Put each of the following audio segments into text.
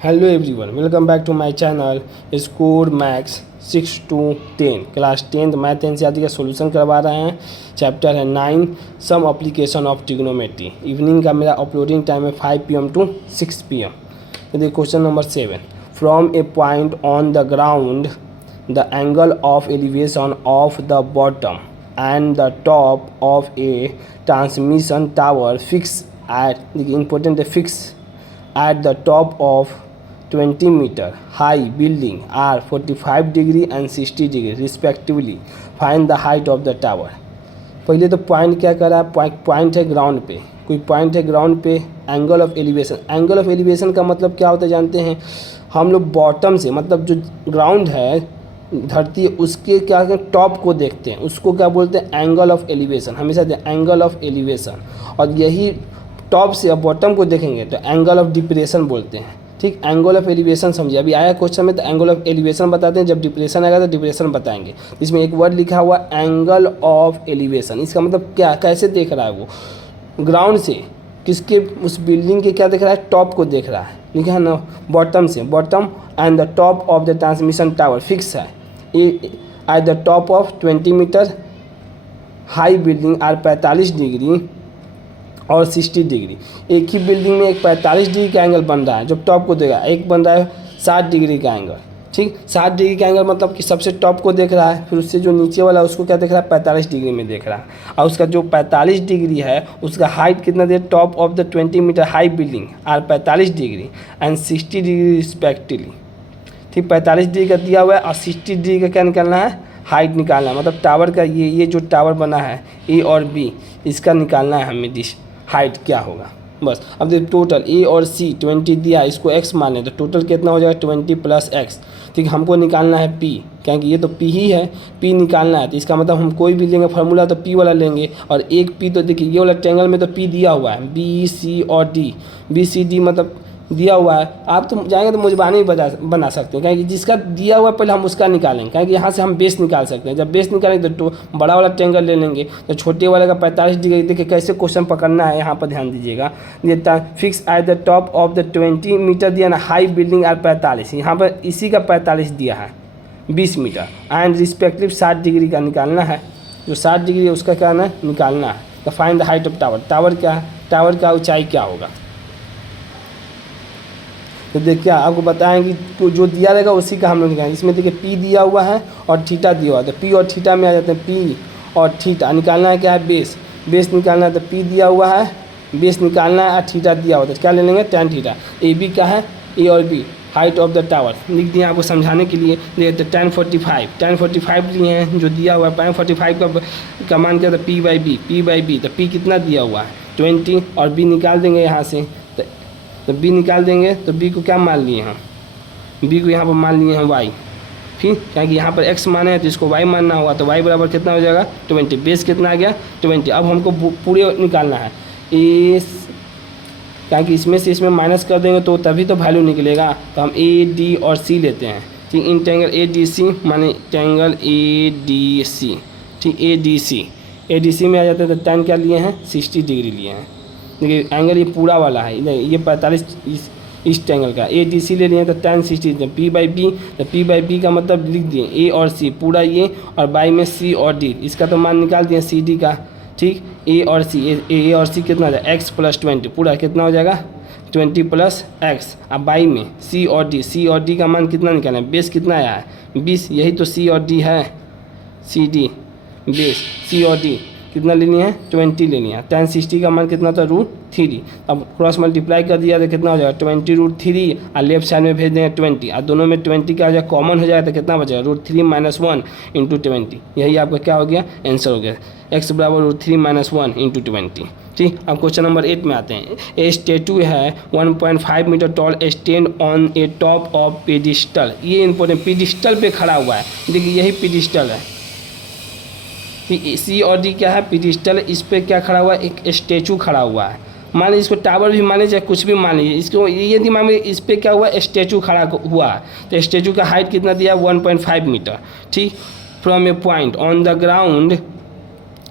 Hello everyone, welcome back to my channel score max 6 to 10 class 10 math NCERT का solution करवा रहे हैं। Chapter है 9 some application of trigonometry. Evening का मेरा अपलोडिंग टाइम है 5 PM to 6 PM। तो देखिए question number 7, from A point on the ground the angle of elevation of the bottom and the top of A transmission tower fix eight, देखिए important है, fix at the top of 20 meter high building are 45 degree and 60 degree respectively. Find the height of the tower. पहले तो point क्या करा, point है ground पे, कोई point है ग्राउंड पे, angle of elevation. Angle of elevation का मतलब क्या होता है जानते हैं हम लोग? बॉटम से, मतलब जो ग्राउंड है धरती उसके क्या टॉप को देखते हैं, उसको क्या बोलते हैं? Angle of elevation. हमेशा एंगल ऑफ एलिवेशन। और यही टॉप से अब बॉटम को देखेंगे तो एंगल ऑफ डिप्रेशन बोलते हैं। ठीक, एंगल ऑफ एलिवेशन समझिए। अभी आया क्वेश्चन में तो एंगल ऑफ एलिवेशन बताते हैं, जब डिप्रेशन आएगा तो डिप्रेशन बताएंगे। इसमें एक वर्ड लिखा हुआ एंगल ऑफ एलिवेशन, इसका मतलब क्या, कैसे देख रहा है वो? ग्राउंड से किसके, उस बिल्डिंग के क्या देख रहा है? टॉप को देख रहा है, लिखा है ना, बॉटम से। Bottom and the top of the transmission tower fix है at the top of 20 metre high building are 45 degree और 60 डिग्री। एक ही बिल्डिंग में एक 45 डिग्री का एंगल बन रहा है जो टॉप को देगा, एक बन रहा है 60 डिग्री का एंगल। ठीक, 60 डिग्री का एंगल मतलब कि सबसे टॉप को देख रहा है, फिर उससे जो नीचे वाला उसको क्या देख रहा है? 45 डिग्री में देख रहा है। और उसका जो 45 डिग्री है उसका हाइट कितना दे? Top of the 20 metre high building are 45 degree and 60 degree respectively. ठीक, 45 डिग्री का दिया हुआ है और 60 डिग्री का क्या निकालना है? हाइट निकालना है। मतलब टावर का ये जो टावर बना है ए और बी, इसका निकालना है हमें डिश हाइट क्या होगा बस। अब देखिए टोटल ए और सी 20 दिया, इसको x मान लें तो टोटल कितना हो जाएगा? 20 + x। ठीक, हमको निकालना है p, क्योंकि ये तो p ही है, p निकालना है। तो इसका मतलब हम कोई भी लेंगे फार्मूला तो p वाला लेंगे। और एक p तो देखिए ये वाला ट्रायंगल में तो p दिया हुआ है, b c और d, b c d मतलब दिया हुआ है। आप तो जाएंगे तो मुजबानी बना सकते हैं, क्योंकि जिसका दिया हुआ पहले हम उसका निकालेंगे, क्योंकि यहाँ से हम बेस निकाल सकते हैं। जब बेस निकालेंगे तो बड़ा वाला ट्रायंगल ले लेंगे, तो छोटे वाले का 45 डिग्री। देखिए कैसे क्वेश्चन पकड़ना है, यहाँ पर ध्यान दीजिएगा। Fix at the top of the 20 meter दिया ना, हाई बिल्डिंग आर 45, यहाँ पर इसी का 45 दिया है 20 मीटर एंड रिस्पेक्टिव 60 डिग्री का निकालना है। जो 60 डिग्री है उसका क्या निकालना है। तो find the height of tower. Tower क्या है? टावर का ऊंचाई क्या होगा? तो देखिए आपको बताएंगे तो जो दिया रहेगा उसी का हम लोग निकालेंगे। इसमें देखिए पी दिया हुआ है और थीटा दिया हुआ है, तो पी और थीटा में आ जाते हैं। पी और थीटा निकालना है क्या है? बेस। बेस निकालना है तो पी दिया हुआ है, बेस निकालना है और थीटा दिया हुआ है, तो क्या ले लेंगे? tan theta. ए बी का है, ए और B height of the tower लिख दिए आपको समझाने के लिए। देखते tan 45 लिए हैं जो दिया हुआ है। tan 45 का मान क्या था? p/b। तो p कितना दिया हुआ है? 20 और b निकाल देंगे यहाँ से। तो b निकाल देंगे तो b को क्या मान लिए हम? b को यहाँ पर मान लिए हैं y। ठीक, क्योंकि यहाँ पर x माने हैं तो इसको y मानना होगा, तो y बराबर कितना हो जाएगा? 20। बेस कितना आ गया? 20। अब हमको पूरे निकालना है क्योंकि इसमें से इसमें माइनस कर देंगे तो तभी तो वैल्यू निकलेगा। तो हम a d और c लेते हैं। ठीक, in triangle a d c माने ट्रायंगल a d c। ठीक, a d c में आ जाते हैं। तो tan क्या लिए हैं? 60 डिग्री लिए हैं। देखिए एंगल ये पूरा वाला है, ये 45 इस ट्रायंगल का। ए डी सी ले लिए तो tan 60 p/b। तो p/b का मतलब लिख दिए ए और सी पूरा ये, और बाई में सी और डी, इसका तो मान निकाल दिए सी डी का। ठीक, ए और सी कितना हो जाएगा? x + 20 पूरा कितना हो जाएगा? 20 + x। अब बाई में सी और डी का मान कितना निकालना है? बेस कितना आया है? 20। यही तो सी और डी है, सी डी बेस। सी और डी कितना लेनी है? 20 लेनी है। tan 60 का मान कितना था? √3। अब क्रॉस मल्टीप्लाई कर दिया तो कितना हो जाएगा? 20 √3 और लेफ्ट साइड में भेज देंगे 20, और दोनों में 20 का हो जाएगा कॉमन हो जाएगा तो कितना बचेगा? √3 - 1 × 20। यही आपका क्या हो गया? आंसर हो गया। x बराबर √3 - 1 × 20। ठीक, अब क्वेश्चन नंबर 8 में आते हैं। ए स्टैचू है 1.5 meter tall stand on a top of pedestal. ये इंपॉर्टेंट, पेडिस्टल पे खड़ा हुआ है। देखिए यही पेडिस्टल है। सी और डी क्या है? पेडिस्टल। इस पे क्या खड़ा हुआ है? एक स्टैचू खड़ा हुआ है। मान लीजिए इसको टावर भी मान लीजिए, चाहे कुछ भी मान लीजिए, इसको ये दिमाग में इस पे क्या हुआ? स्टैचू खड़ा हुआ है। तो स्टैचू का हाइट कितना दिया? 1.5 मीटर। ठीक, from A point on the ground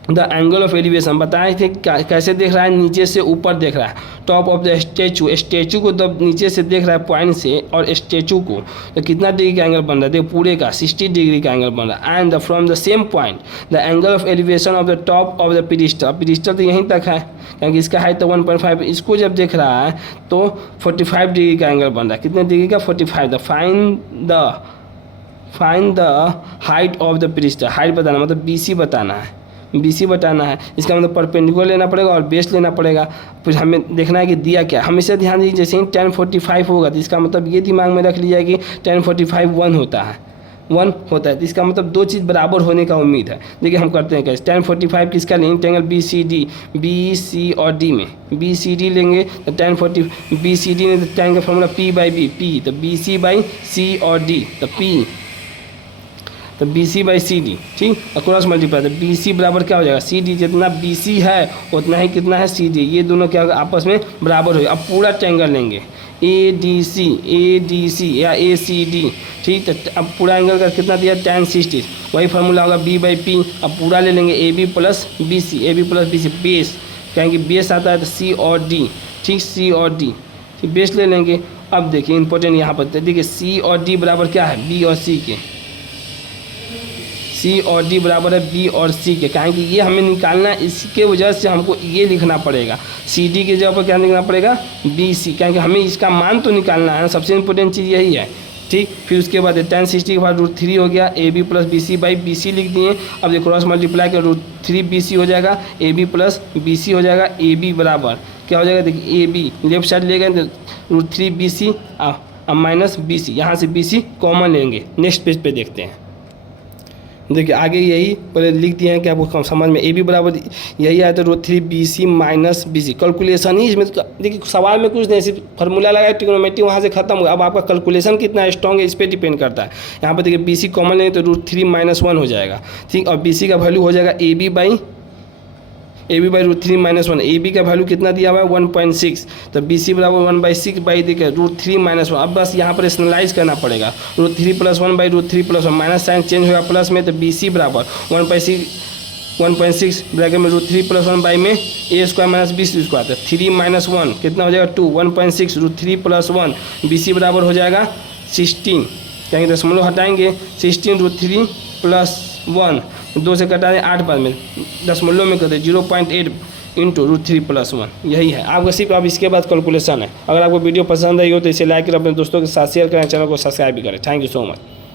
the angle of elevation बताए थे कैसे देख रहा है, नीचे से ऊपर देख रहा है। Top of the statue, statue को जब नीचे से देख रहा है पॉइंट से और स्टेचू को, तो कितना डिग्री का एंगल बन रहा है, देखो पूरे का 60 डिग्री का एंगल बन रहा है। And from the same point the angle of elevation of the top of the pedestal, pedestal तो यहीं तक है क्योंकि इसका हाइट तो 1.5, इसको जब देख रहा है तो 45 डिग्री का एंगल बन रहा है। कितने डिग्री का, 45। Find the height of the pedestal, height बताना मतलब BC बताना है, BC बताना है। इसका मतलब परपेंडिकुलर लेना पड़ेगा और बेस लेना पड़ेगा। फिर हमें देखना है कि दिया क्या। हमेशा ध्यान दीजिए जैसे ही 1045 होगा तो इसका मतलब ये दिमाग में रख लीजिए कि 1045 1 होता है, 1 होता है, तो इसका मतलब दो चीज़ बराबर होने का उम्मीद है। देखिए हम करते हैं कैसे, 1045 किसका लेंगे, ट्रायंगल BC और D में BCD लेंगे तो 1040 BCD ने तो ट्रायंगल फॉर्मूला P तो BC/C और D तो P तो BC/CD, ठीक, और क्रॉस मल्टीप्लाई तो BC बराबर क्या हो जाएगा, CD। जितना BC है उतना ही कितना है CD, ये दोनों क्या होगा आपस में बराबर हो। अब पूरा ट्रायंगल लेंगे ADC या ACD, ठीक, तो अब पूरा एंगल का कितना दिया, tan 60, वही फार्मूला होगा B/P। अब पूरा ले लेंगे AB प्लस BC बेस, कहेंगे बेस आता है तो C और D, ठीक, C और D, ठीक, बेस ले लेंगे। अब देखिए इंपॉर्टेंट यहाँ पर देखिए C और D बराबर क्या है, B और C के, C और D बराबर है B और C के, कहें कि ये हमें निकालना है, इसके वजह से हमको ये लिखना पड़ेगा, CD की जगह पर क्या लिखना पड़ेगा, BC, कहें कि हमें इसका मान तो निकालना है, सबसे इंपॉर्टेंट चीज़ यही है, ठीक। फिर उसके बाद tan 60 के बाद √3 हो गया, AB प्लस BC/BC लिख दिए। अब ये क्रॉस मल्टीप्लाई कर √3BC हो जाएगा, AB प्लस BC हो जाएगा, AB बराबर क्या हो जाएगा, देखिए AB लेफ्ट साइड ले गए तो √3BC अब माइनस BC, यहाँ से BC कॉमन लेंगे। नेक्स्ट पेज पे देखते हैं, देखिए आगे यही पहले लिख दिए हैं कि आपको समझ में, AB बराबर यही आया तो √3BC माइनस BC, कैलकुलेशन ही इसमें। देखिए सवाल में कुछ नहीं, सिर्फ फार्मूला लगाया, ट्रिग्नोमेट्री वहाँ से खत्म हुआ। अब आपका कैलकुलेशन कितना स्ट्रॉन्ग है इस पर डिपेंड करता है। यहाँ पर देखिए BC कॉमन लेंगे तो √3 - 1 हो जाएगा, ठीक, और BC का वैल्यू हो जाएगा AB/√3 - 1। AB का वैल्यू कितना दिया हुआ है 1.6, तो BC बराबर 1/6 देखिए √3 - 1। अब बस यहाँ पर रेशनलाइज करना पड़ेगा, √3 + 1/√3 + 1 माइनस साइन चेंज होगा प्लस में, तो BC बराबर 1.6 ब्रैकेट में √3 + 1 बाई में A² - BC², तो 3 - 1 कितना हो जाएगा 2, 1.6 √3 + 1 BC बराबर हो जाएगा 16, कहेंगे दशमलव हटाएंगे 16 √3 + 1 2 से कटा दें 8 बाद में दशमलव में कर दें 0.8 × √3 + 1, यही है आपका सिर्फ। अब इसके बाद कैलकुलेशन है। अगर आपको वीडियो पसंद आई हो तो इसे लाइक करें, अपने दोस्तों के साथ शेयर करें, चैनल को सब्सक्राइब भी करें। Thank you so much.